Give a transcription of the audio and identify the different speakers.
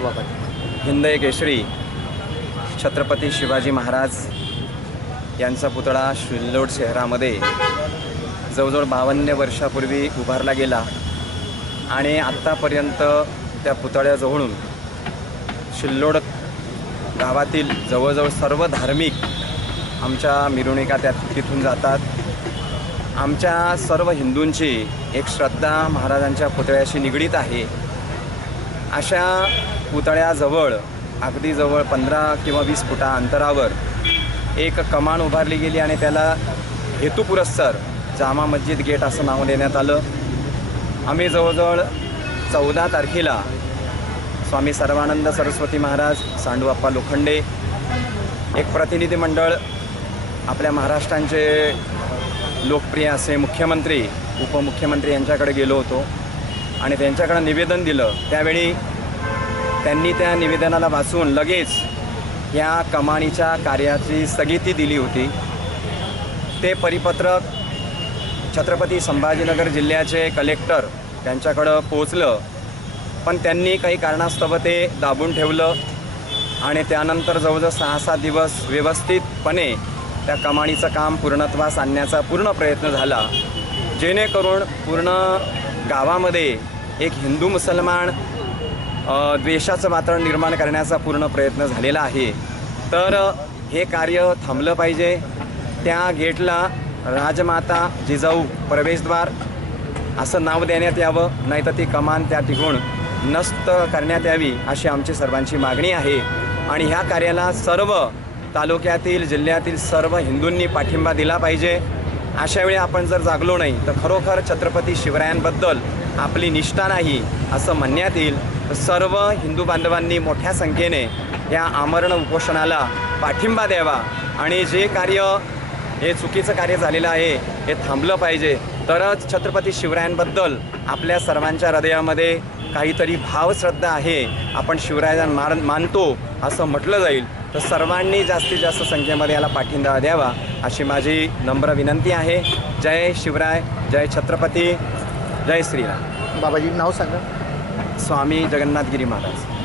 Speaker 1: बाबत
Speaker 2: हिंदय केशरी छत्रपती शिवाजी महाराज यांचा पुतळा शिल्लोड शहरामध्ये जवळजवळ बावन्न वर्षापूर्वी उभारला गेला आणि आत्तापर्यंत त्या पुतळ्याजवळून शिल्लोड गावातील जवळजवळ सर्व धार्मिक आमच्या मिरवणुका त्या तिथून जातात. आमच्या सर्व हिंदूंची एक श्रद्धा महाराजांच्या पुतळ्याशी निगडीत आहे. अशा पुतळ्याजवळ अगदी जवळ पंधरा किंवा वीस फुटा अंतरावर एक कमान उभारली गेली आणि त्याला हेतुपुरस्सर जामा मस्जिद गेट असं नाव देण्यात आलं. आम्ही जवळजवळ चौदा तारखेला स्वामी सर्वानंद सरस्वती महाराज सांडूअप्पा लोखंडे एक प्रतिनिधी मंडळ आपल्या महाराष्ट्रांचे लोकप्रिय असे मुख्यमंत्री उपमुख्यमंत्री यांच्याकडे गेलो होतो. आणि त्यांच्याकडं निवेदन दिलं. त्यावेळी त्यांनी त्या निवेदनाला वाचून लगेच या कमानीच्या कार्याची स्थगिती दिली होती. ते परिपत्रक छत्रपती संभाजीनगर जिल्ह्याचे कलेक्टर त्यांच्याकडं पोचलं पण त्यांनी काही कारणास्तव ते दाबून ठेवलं आणि त्यानंतर जवळजवळ सहा सात दिवस व्यवस्थितपणे त्या कमाणीचं काम पूर्णत्वास आणण्याचा पूर्ण प्रयत्न झाला. जेणेकरून पूर्ण गावामध्ये एक हिंदू मुसलमान द्वेषाचं वातावरण निर्माण करण्याचा पूर्ण प्रयत्न झालेला आहे. तर हे कार्य थांबलं पाहिजे. त्या गेटला राजमाता जिजाऊ प्रवेशद्वार असं नाव देण्यात यावं नाहीतर ती कमान त्या टिकून नष्ट करण्यात यावी अशी आमची सर्वांची मागणी आहे. आणि ह्या कार्याला सर्व तालुक्यातील जिल्ह्यातील सर्व हिंदूंनी पाठिंबा दिला पाहिजे. अशा वेळी आपण जर जागलो नाही तर खरोखर छत्रपती शिवरायांबद्दल आपली निष्ठा नाही असं म्हणण्यात येईल. सर्व हिंदू बांधवांनी मोठ्या संख्येने या आमरण उपोषणाला पाठिंबा द्यावा. आणि जे कार्य हे चुकीचं कार्य झालेलं आहे हे थांबलं पाहिजे. तरच छत्रपती शिवरायांबद्दल आपल्या सर्वांच्या हृदयामध्ये काहीतरी भावश्रद्धा आहे. आपण शिवरायांना मार मानतो असं म्हटलं जाईल. तर सर्वांनी जास्तीत जास्त संख्येमध्ये याला पाठिंबा द्यावा अशी माझी नम्र विनंती आहे. जय शिवराय जय छत्रपती जय श्रीराम.
Speaker 1: बाबाजी नाव सांगा.
Speaker 2: स्वामी जगन्नाथगिरी महाराज.